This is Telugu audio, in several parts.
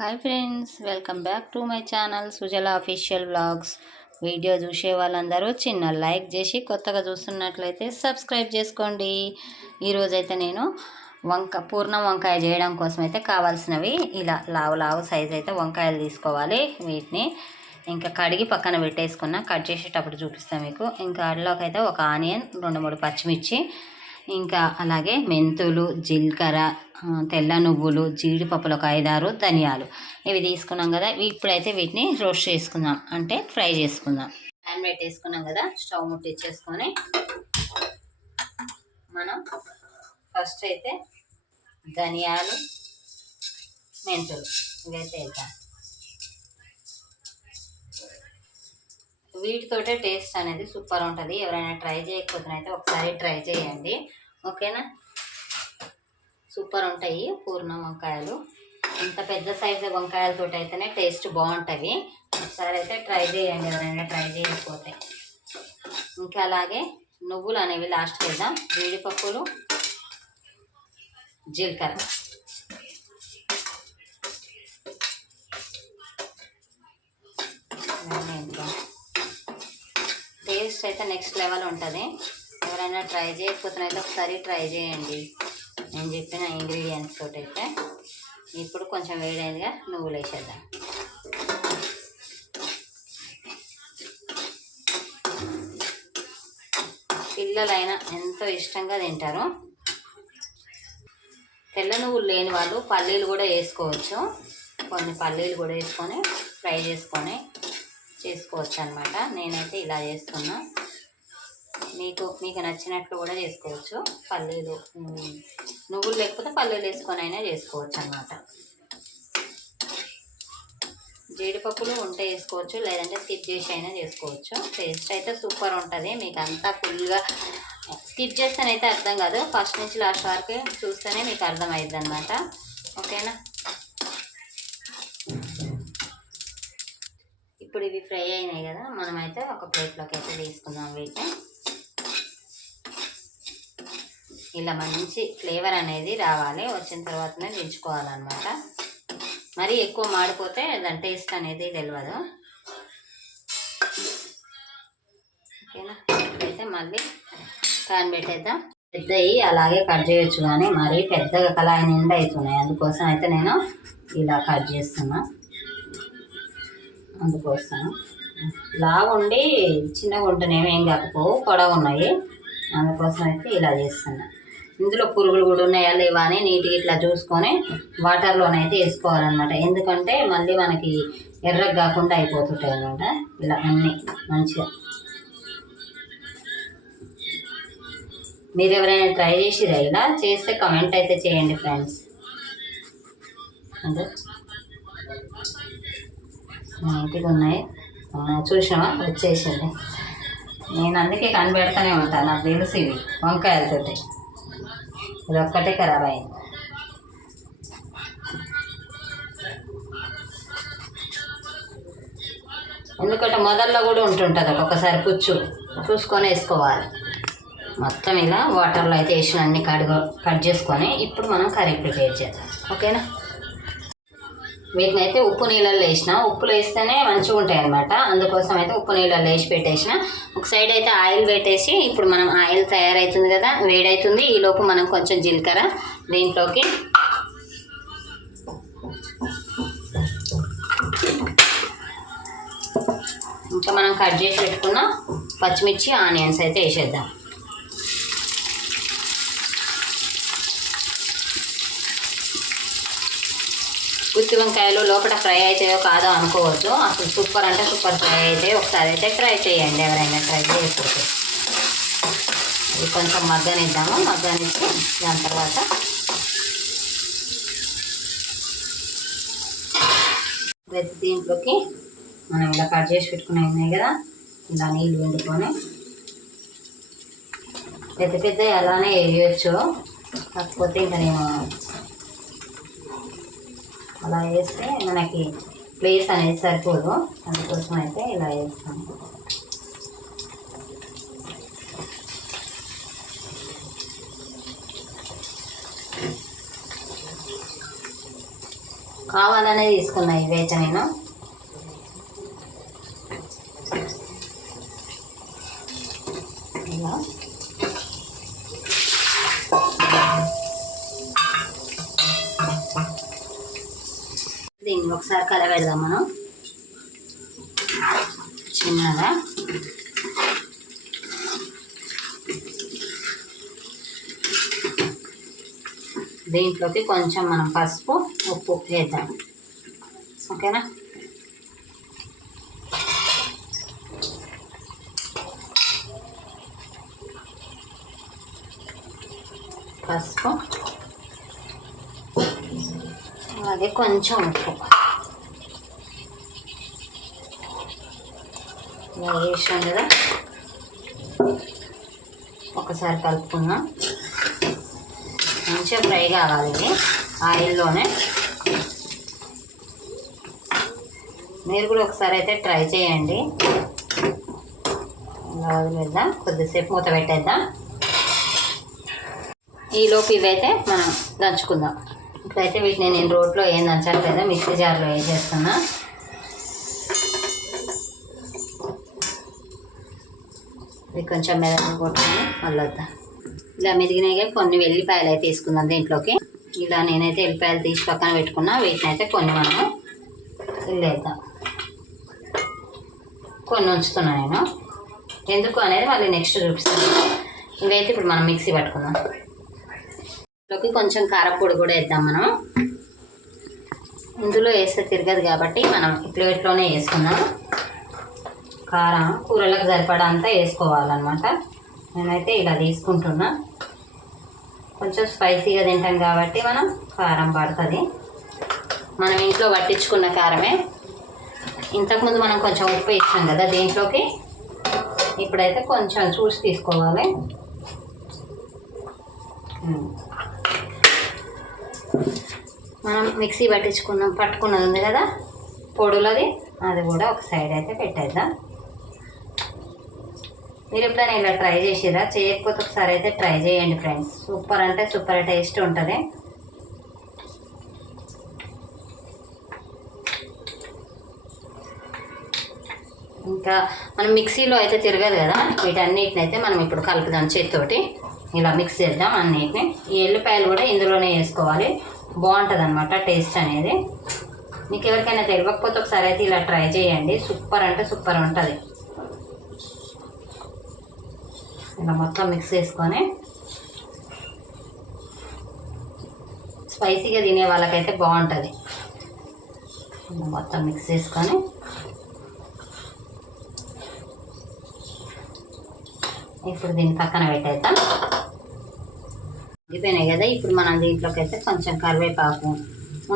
Hi friends, welcome back to my channel Sujala official vlogs. Video చూసే వాళ్ళందరూ చిన్న లైక్ చేసి కొత్తగా చూస్తున్నట్లయితే సబ్స్క్రైబ్ చేసుకోండి. ఈరోజైతే నేను పూర్ణం వంకాయ చేయడం కోసం అయితే కావాల్సినవి ఇలా లావు సైజ్ అయితే వంకాయలు తీసుకోవాలి. వీటిని ఇంకా కడిగి పక్కన పెట్టేసుకున్నా, కట్ చేసేటప్పుడు చూపిస్తాను మీకు. ఇంకా అడ్లోకి అయితే ఒక ఆనియన్, 2-3 పచ్చిమిర్చి, ఇంకా అలాగే మెంతులు, జీలకర్ర, తెల్ల నువ్వులు, జీడిపప్పులు ఒక 5-6 ధనియాలు ఇవి తీసుకున్నాం కదా. ఇప్పుడైతే వీటిని రోస్ట్ చేసుకుందాం, అంటే ఫ్రై చేసుకుందాం. ప్యాన్ పెట్టేసుకున్నాం కదా, స్టవ్ ముట్టించేసుకొని మనం ఫస్ట్ అయితే ధనియాలు, మెంతులు ఇవైతే వేద్దాం. వీటితోటే టేస్ట్ అనేది సూపర్ ఉంటుంది. ఎవరైనా ట్రై చేయకపోతే అయితే ఒకసారి ట్రై చేయండి, ఓకేనా? సూపర్ ఉంటాయి పూర్ణం వంకాయలు. ఇంత పెద్ద సైజు వంకాయలతో అయితేనే టేస్ట్ బాగుంటుంది. ఒకసారి అయితే ట్రై చేయండి ఎవరైనా ట్రై చేయకపోతే. ఇంకా అలాగే నువ్వులు అనేవి లాస్ట్కి వేద్దాం. జీడిపప్పులు, జీలకర్ర, టేస్ట్ అయితే నెక్స్ట్ లెవెల్ ఉంటుంది. ఎవరైనా ట్రై చేయకపోతే అయితే ఒకసారి ట్రై చేయండి నేను చెప్పిన ఇంగ్రీడియంట్స్ తోటి అయితే. ఇప్పుడు కొంచెం వేడైందిగా నువ్వులు వేసేద్దాం. పిల్లలైనా ఎంతో ఇష్టంగా తింటారు. తెల్ల నువ్వులు లేని వాళ్ళు పల్లీలు కూడా వేసుకోవచ్చు. కొన్ని పల్లీలు కూడా వేసుకొని ఫ్రై చేసుకొని చేసుకోవచ్చు అనమాట. నేనైతే ఇలా చేస్తున్నా. మీకు నచ్చినట్లు కూడా చేసుకోవచ్చు. పల్లీలు, నువ్వులు లేకపోతే పల్లీలు వేసుకొని అయినా చేసుకోవచ్చు అన్నమాట. జీడిపప్పులు ఉంటే వేసుకోవచ్చు, లేదంటే స్కిప్ చేసి అయినా చేసుకోవచ్చు. టేస్ట్ అయితే సూపర్ ఉంటుంది. మీకు అంతా ఫుల్గా స్కిప్ చేస్తేనైతే అర్థం కాదు, ఫస్ట్ నుంచి లాస్ట్ వరకు చూస్తేనే మీకు అర్థమవుతుంది అన్నమాట, ఓకేనా? ఇప్పుడు ఇవి ఫ్రై అయినాయి కదా, మనమైతే ఒక ప్లేట్లోకి అయితే తీసుకుందాం. వీటిని ఇలా మంచి ఫ్లేవర్ అనేది రావాలి, వచ్చిన తర్వాతనే దించుకోవాలన్నమాట. మరి ఎక్కువ మాడిపోతే దాని టేస్ట్ అనేది తెలియదు, ఓకేనా? అయితే మళ్ళీ ప్యాన్ పెట్టేద్దాం. పెద్దవి అలాగే కట్ చేయొచ్చు, కానీ మరీ పెద్దగా కళాయి నిండా అవుతున్నాయి. అందుకోసం అయితే నేను ఇలా కట్ చేస్తున్నా. అందుకోసం లావు ఉండి చిన్నగా ఉంటేనేమో ఏం కాకపోవు, పొడవు ఉన్నాయి. అందుకోసం అయితే ఇలా చేస్తున్నా. ఇందులో పురుగులు కూడా ఉన్నాయా లేవా అని నీట్గా ఇట్లా చూసుకొని వాటర్లోనైతే వేసుకోవాలన్నమాట. ఎందుకంటే మళ్ళీ మనకి ఎర్రగా కాకుండా అయిపోతుంటాయి అన్నమాట. ఇలా అన్నీ మంచిగా మీరు ఎవరైనా ట్రై చేసిరా? ఇలా చేస్తే కమెంట్ అయితే చేయండి ఫ్రెండ్స్. అంటే నీట్గా ఉన్నాయి, చూసినావా? వచ్చేసింది. నేను అందుకే కనిపెడతానే ఉంటాను, నాకు తెలుసు ఇవి వంకాయలతోటి. ఇది ఒక్కటే ఖరాబ్ అయింది. ఎందుకంటే మొదల్లో కూడా ఉంటుంటుంది ఒక్కొక్కసారి, పుచ్చు చూసుకొని వేసుకోవాలి. మొత్తం ఇలా వాటర్లో అయితే వేసిన అన్ని కట్ చేసుకొని ఇప్పుడు మనం కర్రీ ప్రిపేర్ చేద్దాం, ఓకేనా? వీటిని అయితే ఉప్పు నీళ్ళల్లో వేసిన, ఉప్పులో వేస్తేనే మంచిగా ఉంటాయి అన్నమాట. అందుకోసం అయితే ఉప్పు నీళ్ళల్లో వేసి పెట్టేసిన. ఒక సైడ్ అయితే ఆయిల్ పెట్టేసి, ఇప్పుడు మనం ఆయిల్ తయారవుతుంది కదా, వేడవుతుంది. ఈలోపు మనం కొంచెం జీలకర్ర దీంట్లోకి, ఇంకా మనం కట్ చేసి పెట్టుకున్న పచ్చిమిర్చి, ఆనియన్స్ అయితే వేసేద్దాం. గుత్తి వంకాయలు లోపల ఫ్రై అవుతాయో కాదో అనుకోవచ్చు, అసలు సూపర్ అంటే సూపర్ ఫ్రై అయితే. ఒకసారి అయితే ట్రై చేయండి ఎవరైనా ట్రై చేయకపోతే. ఇది కొంచెం మగ్గనిద్దాము. మగ్గనిచ్చి దాని తర్వాత దీంట్లోకి మనం ఇలా కట్ చేసి పెట్టుకునే ఉన్నాయి కదా, ఇలా నీళ్ళు వండుకొని పెద్ద అలానే వేయచ్చు. కాకపోతే ఇంకా నేను అలా వేస్తే మనకి ప్లేస్ అనేది సరిపోదు, అందుకోసం అయితే ఇలా వేస్తాను. కావాలనే తీసుకున్నా ఇవైతే నేను. ఇలా దీన్ని ఒకసారి కలబెడదాం మనం చిన్నగా. దీంట్లోకి కొంచెం మనం పసుపు ఉప్పు వేద్దాం. ఓకేనా? పసుపు అలాగే కొంచెం ఉప్పు ఇలా వేసాం కదా. ఒకసారి కలుపుకుందాం. మంచిగా ఫ్రై కావాలి ఇది ఆయిల్లోనే. మీరు కూడా ఒకసారి అయితే ట్రై చేయండి. ఇలా వదిలేద్దాం, కొద్దిసేపు మూత పెట్టేద్దాం. ఈలోపు ఇవైతే మనం దంచుకుందాం. ఇప్పుడైతే వీటిని నేను రోట్లో ఏం దంచట్లేదా, మిక్సీ జార్లో వేసేస్తున్నా. ఇది కొంచెం మెదడు కొట్టుకుని మళ్ళీ వద్దాం. ఇలా మెదిగినాయి కొన్ని వెల్లిపాయలు అయితే తీసుకుందాం దీంట్లోకి. ఇలా నేనైతే వెల్లిపాయలు తీసి పక్కన పెట్టుకున్నా. వీటిని అయితే కొన్ని మనము వేద్దాం. కొన్ని ఉంచుతున్నా నేను, ఎందుకు అనేది మళ్ళీ నెక్స్ట్ చూపిస్తాను. ఇవైతే ఇప్పుడు మనం మిక్సీ పట్టుకుందాం. ఇందులోకి కొంచెం కారపొడి కూడా వేద్దాం మనం. ఇందులో వేస్తే తిరగదు కాబట్టి మనం ఈ ప్లేట్లోనే వేసుకుందాం. కారం కూరలకు సరిపడా అంతా వేసుకోవాలన్నమాట. నేనైతే ఇలా తీసుకుంటున్నా. కొంచెం స్పైసీగా తింటాం కాబట్టి మనం కారం పడుతుంది. మనం ఇంట్లో పట్టించుకున్న కారమే. ఇంతకుముందు మనం కొంచెం ఉప్పు వేసాం కదా దీంట్లోకి. ఇప్పుడైతే కొంచెం చూసి తీసుకోవాలి. మనం మిక్సీ పట్టుకున్నది ఉంది కదా పొడులది, అది కూడా ఒక సైడ్ అయితే పెట్టేద్దాం. మీరు ఎప్పుడైనా ఇలా ట్రై చేసిరా? చేయకపోతే ఒకసారి అయితే ట్రై చేయండి ఫ్రెండ్స్. సూపర్ అంటే సూపర్ టేస్ట్ ఉంటుంది. ఇంకా మనం మిక్సీలో అయితే తిరగదు కదా. వీటన్నిటిని అయితే మనం ఇప్పుడు కలుపుదాం చేతితోటి. ఇలా మిక్స్ చేద్దాం అన్నిటిని. ఈ ఎల్లిపాయలు కూడా ఇందులోనే వేసుకోవాలి. బాగుంటుంది అన్నమాట టేస్ట్ అనేది. మీకు ఎవరికైనా తెలియకపోతే ఒకసారి అయితే ఇలా ట్రై చేయండి. సూపర్ అంటే సూపర్ ఉంటుంది. ఇలా మొత్తం మిక్స్ చేసుకొని, స్పైసీగా తినే వాళ్ళకైతే బాగుంటుంది. మొత్తం మిక్స్ చేసుకొని ఇప్పుడు దీన్ని పక్కన పెట్టేద్దాం. అయిపోయినాయి కదా. ఇప్పుడు మనం దీంట్లోకి అయితే కొంచెం కరివేపాకు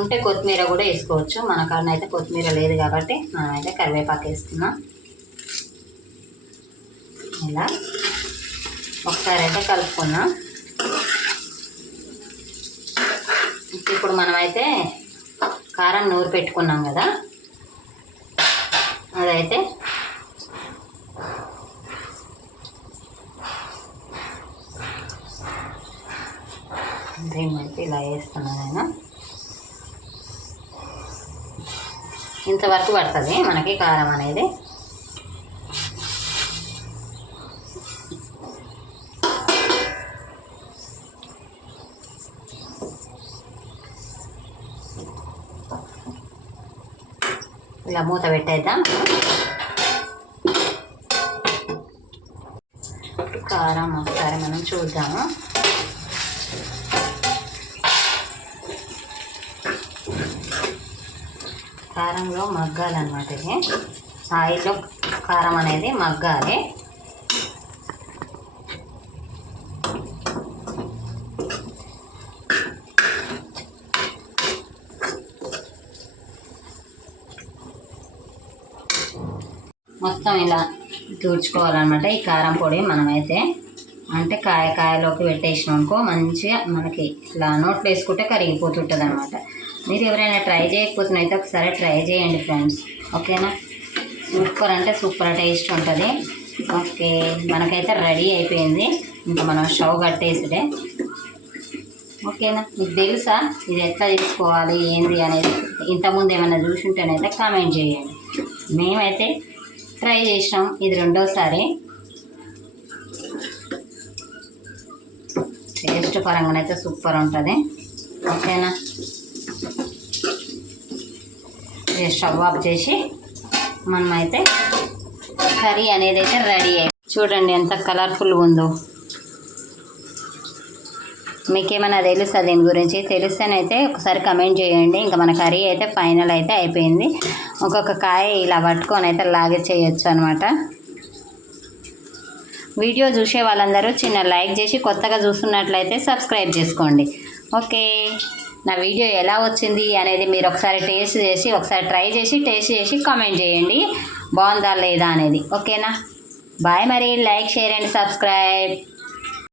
ఉంటే కొత్తిమీర కూడా వేసుకోవచ్చు. మన కాడన అయితే కొత్తిమీర లేదు కాబట్టి మనమైతే కరివేపాకు వేసుకున్నాం. ఇలా ఒకసారి అయితే కలుపుకున్నాం. ఇప్పుడు మనమైతే కారం నూరు పెట్టుకున్నాం కదా, అదైతే దీన్నైతే ఇలా వేస్తున్నాను నేను. ఇంతవరకు పడుతుంది మనకి కారం అనేది. ఇలా మూత పెట్టేద్దాం. కారం ఒకసారి మనం చూద్దాము. కారంలో మగ్గాలన్నమాట. ఇది ఆయిల్లో కారం అనేది మగ్గాలి. మొత్తం ఇలా దూర్చుకోవాలన్నమాట. ఈ కారం పొడి మనమైతే అంటే కాయలోకి పెట్టేసినాం అనుకో మంచిగా మనకి ఇలా నోట్లో వేసుకుంటే కరిగిపోతుంటుంది అనమాట. మీరు ఎవరైనా ట్రై చేయకపోతున్నైతే ఒకసారి ట్రై చేయండి ఫ్రెండ్స్. ఓకేనా? సూపర్ అంటే సూపర్ టేస్ట్ ఉంటుంది. ఓకే, మనకైతే రెడీ అయిపోయింది. ఇంకా మనం స్టవ్ కట్టేసిడే. ఓకేనా? మీకు తెలుసా ఇది ఎట్లా తీసుకోవాలి ఏంది అనేది? ఇంతకుముందు ఏమైనా చూసుంటేనైతే కామెంట్ చేయండి. మేమైతే ట్రై చేసినాం, ఇది రెండోసారి. టేస్ట్ పరంగానైతే సూపర్ ఉంటుంది. ఓకేనా? స్టవ్ ఆఫ్ చేసి మనమైతే కర్రీ అనేది అయితే రెడీ అయ్యి చూడండి ఎంత కలర్ఫుల్గా ఉందో. మీకేమైనా తెలుసా దీని గురించి? తెలిస్తేనైతే ఒకసారి కమెంట్ చేయండి. ఇంకా మన కర్రీ అయితే ఫైనల్ అయితే అయిపోయింది. ఒక్కొక్క కాయ ఇలా పట్టుకొని అయితే లాగే చేయొచ్చు అనమాట. వీడియో చూసే వాళ్ళందరూ చిన్న లైక్ చేసి కొత్తగా చూస్తున్నట్లయితే సబ్స్క్రైబ్ చేసుకోండి. ఓకే, నా వీడియో ఎలా వచ్చింది అనేది మీరు ఒకసారి టేస్ట్ చేసి ఒకసారి ట్రై చేసి టేస్ట్ చేసి కామెంట్ చేయండి బాగుందా లేదా అనేది. ఓకేనా? బాయ్. మరి లైక్ షేర్ అండ్ సబ్స్క్రైబ్.